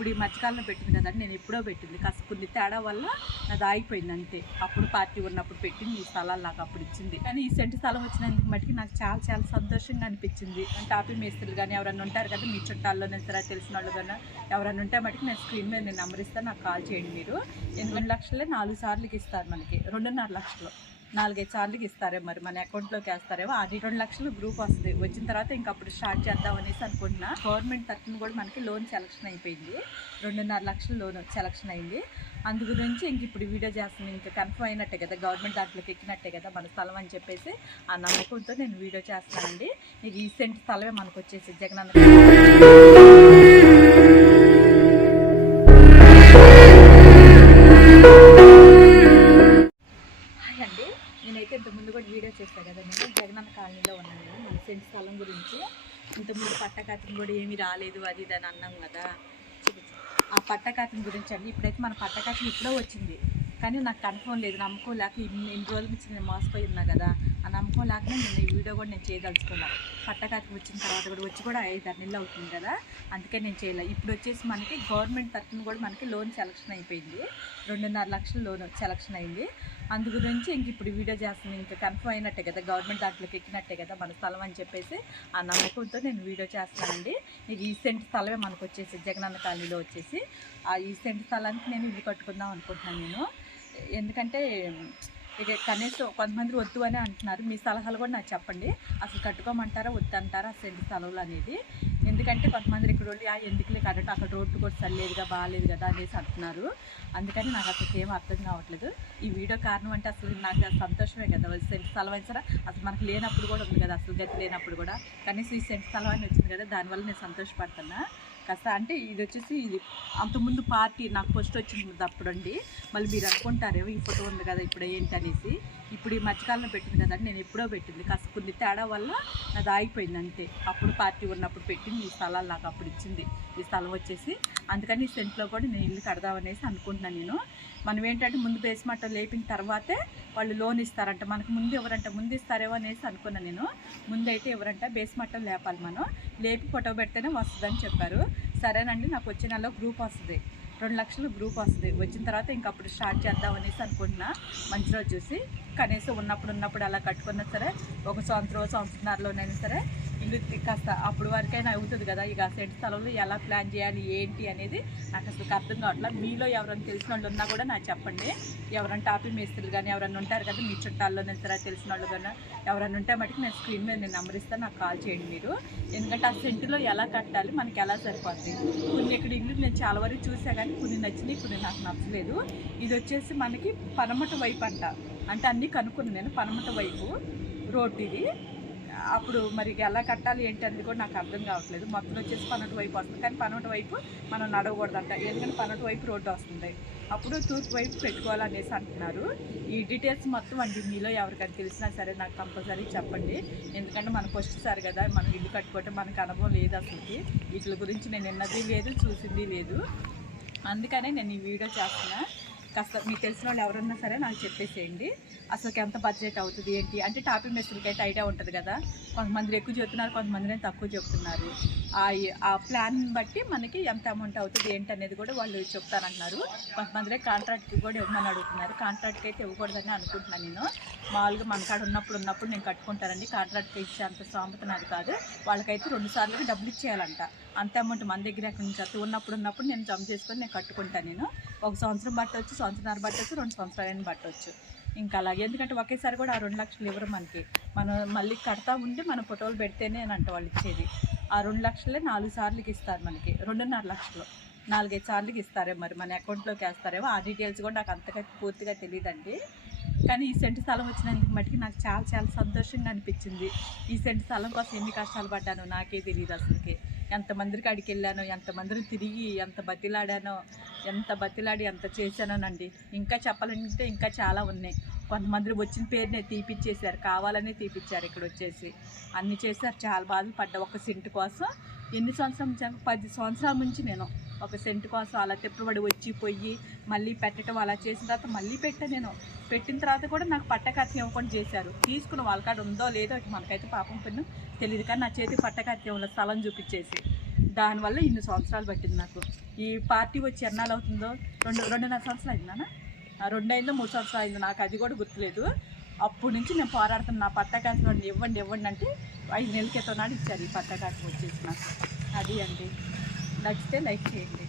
ఇప్పుడు ఈ మధ్యకాలంలో పెట్టింది కదండి, నేను ఎప్పుడో పెట్టింది, కాస్త కొన్ని తేడా వల్ల అది ఆగిపోయింది అంతే. అప్పుడు పార్టీ ఉన్నప్పుడు పెట్టింది ఈ స్థలాలు నాకు అప్పుడు ఇచ్చింది. కానీ ఈ సెంటు స్థలం వచ్చినందుకు మటుకి నాకు చాలా చాలా సంతోషంగా అనిపించింది. టాపీ మేస్త్రులు కానీ ఎవరైనా ఉంటారు కదా మీ చుట్టాల్లోనే సరే తెలిసిన వాళ్ళు కానీ ఎవరైనా ఉంటే మటుకు నేను స్క్రీన్ మీద నేను నెంబర్ ఇస్తాను, నాకు కాల్ చేయండి. మీరు 8 లక్షలే 4 సార్లకి ఇస్తారు మనకి, 2.5 లక్షలు 4-5 సార్లకి ఇస్తారే, మరి మన అకౌంట్లోకి వేస్తారేమో. అది 2 లక్షలు గ్రూప్ వస్తుంది. వచ్చిన తర్వాత ఇంక అప్పుడు స్టార్ట్ చేద్దాం అనేసి అనుకుంటున్నా. గవర్నమెంట్ తరఫున కూడా మనకి లోన్ సెలక్షన్ అయిపోయింది, 2.5 లక్షల లోన్ సెలక్షన్ అయింది. అందు గురించి ఇంక ఇప్పుడు వీడియో చేస్తున్నాను. ఇంకా కన్ఫర్మ్ అయినట్టే కదా, గవర్నమెంట్ దాంట్లోకి ఎక్కినట్టే కదా మన స్థలం అని చెప్పేసి ఆ నమ్మకంతో నేను వీడియో చేస్తానండి. నీకు ఈ సెంట్ స్థలమే మనకు వచ్చేసి జగనన్న అండి. నేనైతే ఇంతకుముందు కూడా వీడియో చేస్తాను కదా, నేను జగనన్న కాలనీలో ఉన్నాను. మన సెంట్ స్థలం గురించి ఇంతకుముందు పట్టకాతం కూడా ఏమీ రాలేదు అది ఇది అని అన్నాం కదా, ఆ పట్టకాతం గురించి అండి. ఇప్పుడైతే మన పట్టకాతం ఇప్పుడో వచ్చింది, కానీ నాకు కన్ఫర్మ్ లేదు, నమ్మకం లేక ఇన్ని రోజుల నుంచి నేను మోసపోయి ఉన్నా కదా, ఆ నమ్మకం లేకనే నేను ఈ వీడియో కూడా నేను చేయదలుచుకున్నాను. పట్టకాతం వచ్చిన తర్వాత కూడా వచ్చి కూడా 5-6 నెలలు అవుతుంది కదా, అందుకే నేను చేయలేదు. ఇప్పుడు వచ్చేసి మనకి గవర్నమెంట్ తరఫున కూడా మనకి లోన్ సెలక్షన్ అయిపోయింది, 2.5 లక్షల లోన్ సెలక్షన్ అయింది. అందు గురించి ఇంక ఇప్పుడు వీడియో చేస్తున్నాను. ఇంకా కన్ఫర్మ్ అయినట్టే కదా, గవర్నమెంట్ దాంట్లోకి ఎక్కినట్టే కదా మన స్థలం అని చెప్పేసి ఆ నమ్మకంతో నేను వీడియో చేస్తానండి. నీకు ఈ సెంట్ స్థలమే మనకు వచ్చేసి జగనన్న కాలనీలో వచ్చేసి ఆ ఈ సెంట్ స్థలానికి నేను ఇల్లు కట్టుకుందాం అనుకుంటున్నాను నేను. ఎందుకంటే ఇక కనీసం కొంతమంది వద్దు అని అంటున్నారు, మీ సలహాలు కూడా నాకు చెప్పండి. అసలు కట్టుకోమంటారా వద్దంటారా సెంట్ స్థలంలో అనేది. ఎందుకంటే కొంతమంది ఇక్కడ వాళ్ళు ఎందుకులే కట్టడం, అక్కడ రోడ్డు కూడా సరిలేదుగా బాగాలేదు కదా అనేసి అంటున్నారు. అందుకని నాకు అసలు ఏం అర్థం కావట్లేదు. ఈ వీడియో కారణం అంటే అసలు నాకు సంతోషమే కదా, సెంట్ స్థలం అయినా సరే అసలు మనకు లేనప్పుడు కూడా ఉంది కదా, అసలు గతి లేనప్పుడు కూడా కనీసం ఈ సెంట్ స్థలం అని వచ్చింది కదా, దానివల్ల నేను సంతోషపడుతున్నా కాస్త. అంటే ఇది వచ్చేసి ఇది అంతకుముందు పార్టీ నాకు ఫస్ట్ వచ్చింది అప్పుడు అండి. మళ్ళీ మీరు అనుకుంటారేమో ఈ ఫోటో ఉంది కదా ఇప్పుడు ఏంటి అనేసి, ఇప్పుడు ఈ మధ్యకాలంలో పెట్టింది కదండి, నేను ఎప్పుడో పెట్టింది, కాస్త కొన్ని తేడా వల్ల అది ఆగిపోయింది అంతే. అప్పుడు పార్టీ ఉన్నప్పుడు పెట్టింది ఈ స్థలాలు నాకు అప్పుడు ఇచ్చింది ఈ స్థలం వచ్చేసి. అందుకని ఈ సెంట్లో కూడా నేను ఇల్లు కడదామనేసి అనుకుంటున్నాను నేను. మనం ఏంటంటే ముందు బేస్మట్ట లేపిన తర్వాతే వాళ్ళు లోన్ ఇస్తారంట, మనకు ముందు ఎవరంట ముందు ఇస్తారేమో అనేసి అనుకున్నాను నేను. ముందైతే ఎవరంట బేస్మట్టం లేపాలి, మనం లేపి ఫోటో పెడితేనే వస్తుందని చెప్పారు. సరేనండి, నాకు వచ్చే నెలలో గ్రూప్ వస్తుంది, 2 లక్షలు గ్రూప్ వస్తుంది. వచ్చిన తర్వాత ఇంక అప్పుడు స్టార్ట్ చేద్దాం అనేసి అనుకుంటున్నా. మంచి రోజు చూసి కనీసం ఉన్నప్పుడు అలా కట్టుకున్నా సరే, ఒక సంవత్సరంన్నరలోనైనా సరే ఇల్లు కాస్త అప్పుడు వరకైనా అవుతుంది కదా. ఇక సెంట్ స్థలంలో ఎలా ప్లాన్ చేయాలి ఏంటి అనేది నాకు అసలు అర్థం కావట్లేదు. మీలో ఎవరైనా తెలిసిన వాళ్ళు ఉన్నా కూడా నాకు చెప్పండి. ఎవరైనా టాపీ మేస్త్రులు కానీ ఎవరైనా ఉంటారు కదా మీ చుట్టాల్లోనే సరే తెలిసిన వాళ్ళు కానీ ఎవరైనా ఉంటే మటుకు నేను స్క్రీన్ మీద నేను నెంబర్ ఇస్తాను, నాకు కాల్ చేయండి మీరు. ఎందుకంటే ఆ సెంటులో ఎలా కట్టాలి, మనకి ఎలా సరిపోతుంది. కొన్ని ఇక్కడ ఇల్లు నేను చాలా వరకు చూసా కానీ కొన్ని నచ్చినాయి, కొన్ని నాకు నచ్చలేదు. ఇది వచ్చేసి మనకి పనమట వైపు అంట, అంటే అన్నీ కనుక్కున్నాను నేను. పనమట వైపు రోడ్డు ఇది. అప్పుడు మరి ఎలా కట్టాలి ఏంటి అనేది కూడా నాకు అర్థం కావట్లేదు. మొత్తం వచ్చేసి పనమట వైపు వస్తుంది, కానీ పనమట వైపు మనం నడవకూడదంట, ఎందుకంటే పనమట వైపు రోడ్డు వస్తుంది. అప్పుడు తూర్పు వైపు పెట్టుకోవాలనేసి అంటున్నారు. ఈ డీటెయిల్స్ మొత్తం అండి మీలో ఎవరికైనా తెలిసినా సరే నాకు కంపల్సరీ చెప్పండి. ఎందుకంటే మనం ఫస్ట్ సారి కదా మనం ఇల్లు కట్టుకోవటం, మనకు అనుభవం లేదు అసలుకి. వీటి గురించి నేను విన్నది లేదు చూసింది లేదు, అందుకనే నేను ఈ వీడియో చేస్తున్నా. కాస్త మీకు తెలిసిన వాళ్ళు ఎవరన్నా సరే నాకు చెప్పేసేయండి. అసలు ఎంత బడ్జెట్ అవుతుంది ఏంటి అంటే, టాపీ మేస్త్రికి అయితే ఐడియా ఉంటుంది కదా, కొంతమంది ఎక్కువ చెప్తున్నారు, కొంతమంది తక్కువ చెప్తున్నారు. ఆ ప్లాన్ బట్టి మనకి ఎంత అమౌంట్ అవుతుంది ఏంటి అనేది కూడా వాళ్ళు చెప్తానంటున్నారు. కొంతమంది కాంట్రాక్ట్కి కూడా ఇవ్వమని అడుగుతున్నారు. కాంట్రాక్ట్కి అయితే ఇవ్వకూడదని అనుకుంటున్నాను నేను. మామూలుగా మన కాడ ఉన్నప్పుడు నేను కట్టుకుంటానండి. కాంట్రాక్ట్కి ఇచ్చే అంత స్తోమత నాది కాదు. వాళ్ళకైతే 2 సార్లు డబ్బులు ఇచ్చేయాలంట. అంత అమౌంట్ మన దగ్గర ఎక్కడి నుంచి వస్తే ఉన్నప్పుడు నేను జమ చేసుకొని నేను కట్టుకుంటాను. నేను 1 సంవత్సరం పట్టవచ్చు, సంవత్సరాలు పట్టవచ్చు, 2 సంవత్సరాలైనా పట్టవచ్చు. ఇంకా అలాగే ఎందుకంటే ఒకేసారి కూడా ఆ 2 లక్షలు ఇవ్వరు మనకి. మనం మళ్ళీ కడతా ఉంటే మన ఫోటోలు పెడితేనే అంట వాళ్ళు ఇచ్చేది. ఆ 2 లక్షలే 4 సార్లకి ఇస్తారు మనకి, 2.5 లక్షలు 4-5 సార్లకి ఇస్తారేమో, మరి మన అకౌంట్లోకి వేస్తారేమో. ఆ డీటెయిల్స్ కూడా నాకు అంతగా పూర్తిగా తెలియదండి. కానీ ఈ సెంటు స్థలం వచ్చినందుకు మటుకు నాకు చాలా చాలా సంతోషంగా అనిపించింది. ఈ సెంటు స్థలం కోసం ఎన్ని కష్టాలు పడ్డానో నాకే తెలియదు అసలుకి. ఎంతమందికి అడిగి వెళ్ళానో, ఎంతమందిని తిరిగి ఎంత బతిలాడానో, ఎంత చేశానోనండి. ఇంకా చెప్పాలంటే ఇంకా చాలా ఉన్నాయి. కొంతమంది వచ్చిన పేరునే తీపిచ్చేశారు, కావాలనే తీపిచ్చారు. ఇక్కడ వచ్చేసి అన్ని చేశారు, చాలా బాధలు పడ్డా ఒక సెంటు కోసం. ఎన్ని సంవత్సరం 10 సంవత్సరాల నుంచి నేను ఒక సెంటు కోసం అలా తిప్పబడి వచ్చి పోయి మళ్ళీ పెట్టడం అలా చేసిన తర్వాత మళ్ళీ నేను పెట్టిన తర్వాత కూడా నాకు పట్టకత్తి ఇవ్వకుండా చేశారు. తీసుకున్న వాళ్ళ కాడ ఉందో లేదో మనకైతే పాపం పన్ను తెలియదు, కానీ నా చేతి పట్టకత్తి స్థలం చూపించేసి దానివల్ల ఇన్ని సంవత్సరాలు పట్టింది నాకు. ఈ పార్టీ వచ్చి ఎన్నాళ్ళు అవుతుందో 2.5 సంవత్సరాలు అయిందా, 2 అయిందో 3 సంవత్సరాలు అయిందో, నాకు అది కూడా గుర్తులేదు. అప్పటి నుంచి నేను పోరాడుతున్నా, నా పట్టా కాత్రం ఇవ్వండి అంటే 5 నెలల క్రితం నాడు ఇచ్చారు ఈ పట్టా కాత్రం వచ్చేసి నాకు. అది అండి. నచ్చితే లైక్ చేయండి.